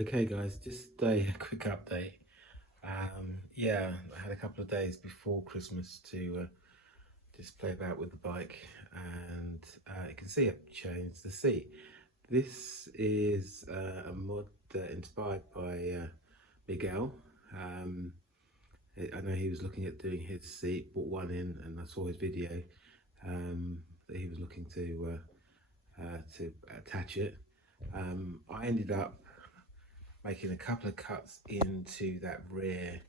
Okay guys, just a quick update. Yeah, I had a couple of days before Christmas to just play about with the bike, and you can see I've changed the seat. This is a mod inspired by Miguel. Um, I know he was looking at doing his seat, bought one in, and I saw his video that he was looking to attach it. I ended up making a couple of cuts into that rear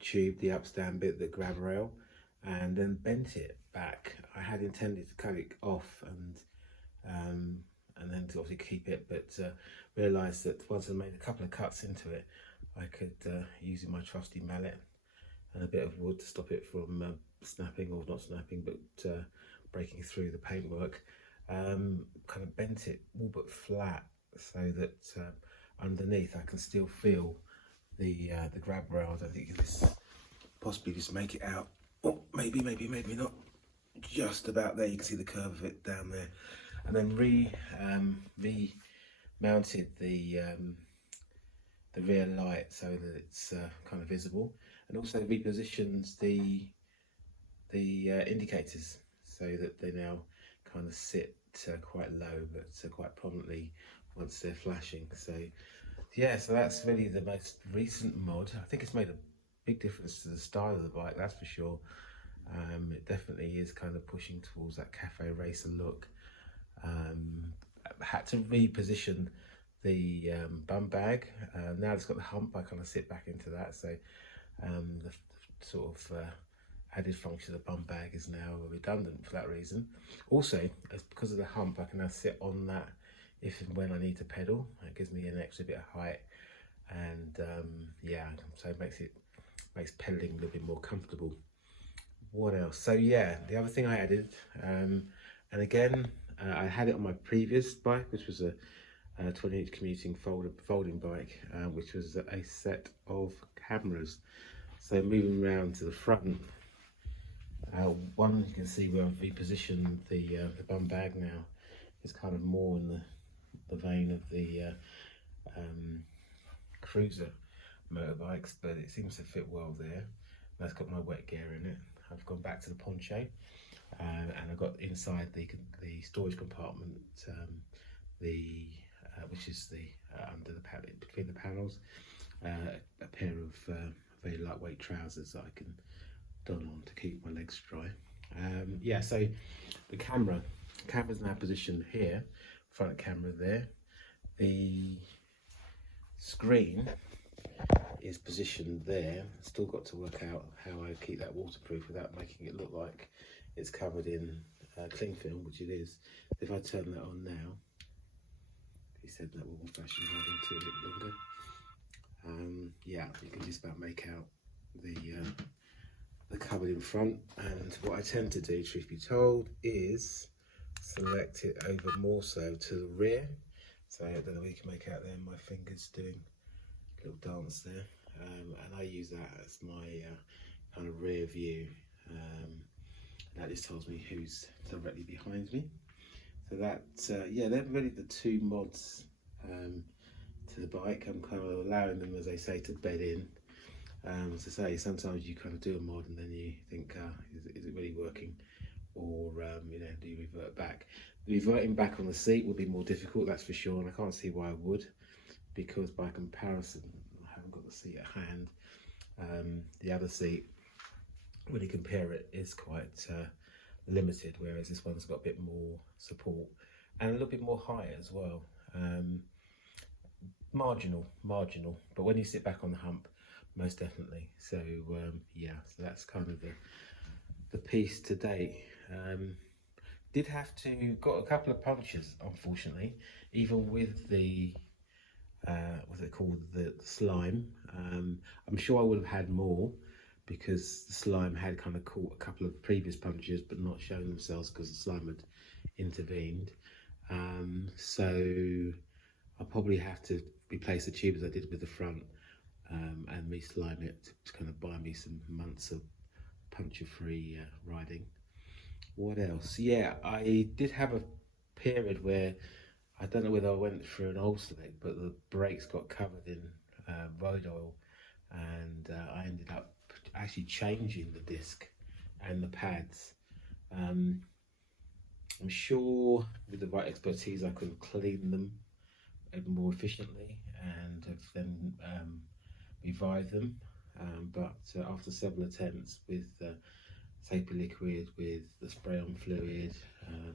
tube, the upstand bit, the grab rail, and then bent it back. I had intended to cut it off and then to obviously keep it, but realised that once I made a couple of cuts into it, I could using my trusty mallet and a bit of wood to stop it from snapping, or not snapping, but breaking through the paintwork. Kind of bent it all but flat so that underneath I can still feel the grab rail. I don't think this possibly just make it out. Oh, maybe not. Just about there. You can see the curve of it down there, and then mounted the rear light so that it's kind of visible, and also repositions the indicators so that they now kind of sit quite low but quite prominently once they're flashing. So yeah, so that's really the most recent mod. I think it's made a big difference to the style of the bike, that's for sure. It definitely is kind of pushing towards that cafe racer look. Had to reposition the bum bag. Now it's got the hump, I kind of sit back into that, so the sort of added function of the bum bag is now redundant for that reason. Also, it's because of the hump, I can now sit on that if and when I need to pedal. It gives me an extra bit of height, and yeah, so it makes pedaling a little bit more comfortable. What else? So yeah, the other thing I added, and again, I had it on my previous bike, which was a 20-inch commuting folding bike, which was a set of cameras. So moving around to the front, one, you can see where I've repositioned the bum bag now. It's kind of more in the vein of the cruiser motorbikes, but it seems to fit well there. That's got my wet gear in it. I've gone back to the poncho, and I've got inside the storage compartment, which is under the between the panels, a pair of very lightweight trousers that I can don on to keep my legs dry. Yeah, so the camera's now positioned here, front camera there. The screen is positioned there. Still got to work out how I keep that waterproof without making it look like it's covered in cling film, which it is. If I turn that on now, he said that will flashing hard into it a bit longer. Yeah, you can just about make out the cupboard in front, and what I tend to do, truth be told, is select it over more so to the rear. So I don't know if you can make out there my fingers doing a little dance there, and I use that as my kind of rear view. That just tells me who's directly behind me. So that yeah, they're really the two mods to the bike. I'm kind of allowing them, as I say, to bed in. As I say, sometimes you kind of do a mod and then you think, is it really working? Or you know, do you revert back? Reverting back on the seat would be more difficult, that's for sure, and I can't see why I would, because by comparison, I haven't got the seat at hand. The other seat, when you compare it, is quite limited, whereas this one's got a bit more support and a little bit more height as well. Marginal, but when you sit back on the hump, most definitely. So yeah, so that's kind of the piece to date. Did have to got a couple of punctures, unfortunately, even with the what's it called, the slime. I'm sure I would have had more, because the slime had kind of caught a couple of previous punctures but not shown themselves because the slime had intervened. So I'll probably have to replace the tube as I did with the front, and re-slime it to kind of buy me some months of puncture-free riding. What else? Yeah, I did have a period where I don't know whether I went through an oil select, but the brakes got covered in road oil, and I ended up actually changing the disc and the pads. I'm sure with the right expertise I could clean them even more efficiently and have then revived them. But after several attempts with Sapi liquid, with the spray-on fluid,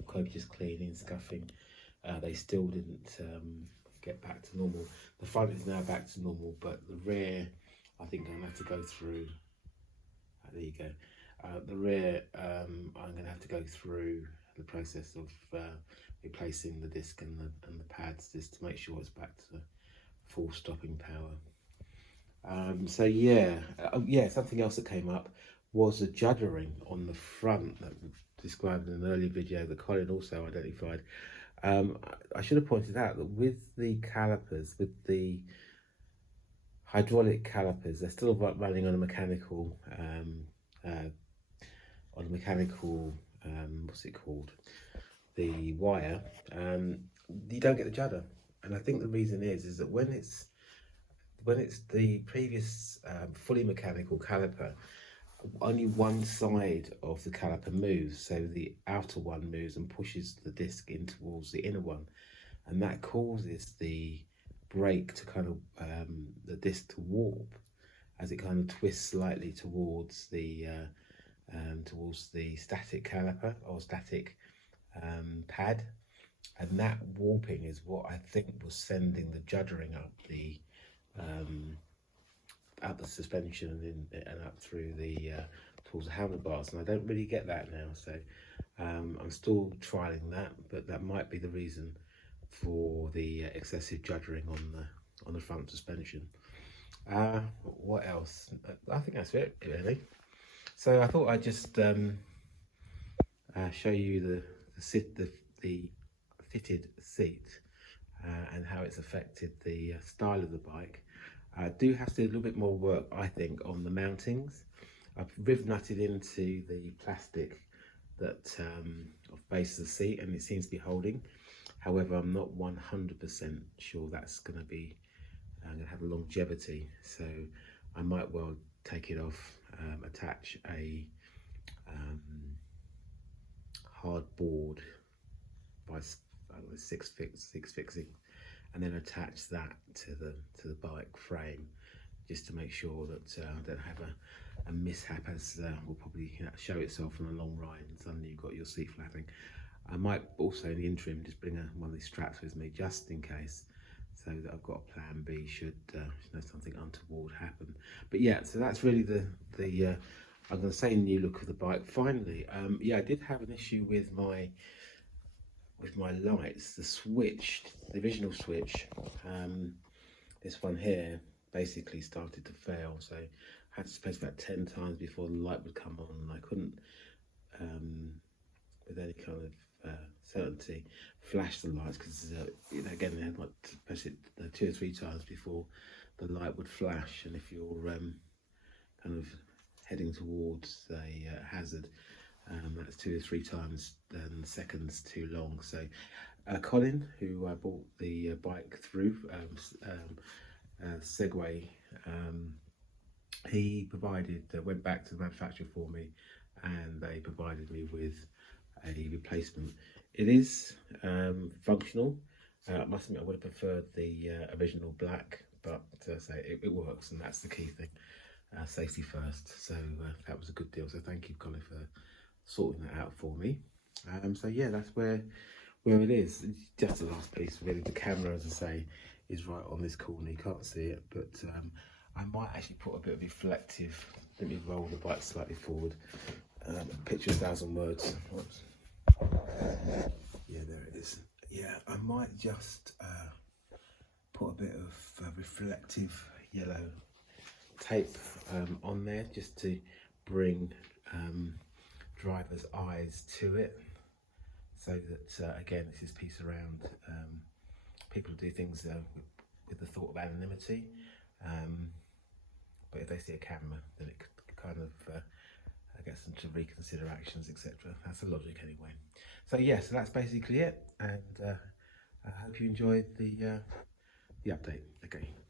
copious cleaning, scuffing, they still didn't get back to normal. The front is now back to normal, but the rear, I think I'm going to have to go through. There you go. The rear, I'm going to have to go through the process of replacing the disc and the pads just to make sure it's back to full stopping power. So yeah, something else that came up was the juddering on the front that we described in an earlier video that Colin also identified. I should have pointed out that with the calipers, with the hydraulic calipers, they're still running on a mechanical, what's it called? The wire. You don't get the judder, and I think the reason is that when it's the previous fully mechanical caliper, only one side of the caliper moves, so the outer one moves and pushes the disc in towards the inner one, and that causes the brake to kind of the disc to warp as it kind of twists slightly towards the static caliper or static pad, and that warping is what I think was sending the juddering up the suspension and up through the towards the handlebars, and I don't really get that now, so I'm still trialing that, but that might be the reason for the excessive juddering on the front suspension. What else? I think that's it really. So I thought I'd just show you the fitted seat and how it's affected the style of the bike. I do have to do a little bit more work, I think, on the mountings. I've riv nutted into the plastic that of base of the seat, and it seems to be holding. However, I'm not 100% sure that's going to have a longevity, so I might well take it off, attach a hard board by six fixing, and then attach that to the bike frame, just to make sure that I don't have a mishap, as will probably show itself on a long ride and suddenly you've got your seat flapping. I might also in the interim just bring one of these straps with me just in case, so that I've got a plan B should something untoward happen. But yeah, so that's really the I'm going to say new look of the bike. Finally, yeah, I did have an issue with my lights. The original switch, this one here, basically started to fail, so I had to press about 10 times before the light would come on, and I couldn't with any kind of certainty flash the lights, because again, I had to press it 2 or 3 times before the light would flash, and if you're kind of heading towards a hazard, that's 2 or 3 times seconds too long. So Colin, who I bought the bike through, Segway, he went back to the manufacturer for me, and they provided me with a replacement. It is functional. I must admit I would have preferred the original black, but it works, and that's the key thing. Safety first, so that was a good deal, so thank you, Colin, for sorting that out for me. So yeah, that's where it is. It's just the last piece really. The camera, as I say, is right on this corner, you can't see it, but I might actually put a bit of reflective. Let me roll the bike slightly forward. Picture 1,000 words. Oops. Yeah, there it is. Yeah, I might just put a bit of reflective yellow tape on there, just to bring driver's eyes to it, so that again, it's this piece around people do things with the thought of anonymity, but if they see a camera, then it could kind of gets them to reconsider actions, etc. That's the logic anyway. So yeah, so that's basically it, and I hope you enjoyed the update. Okay.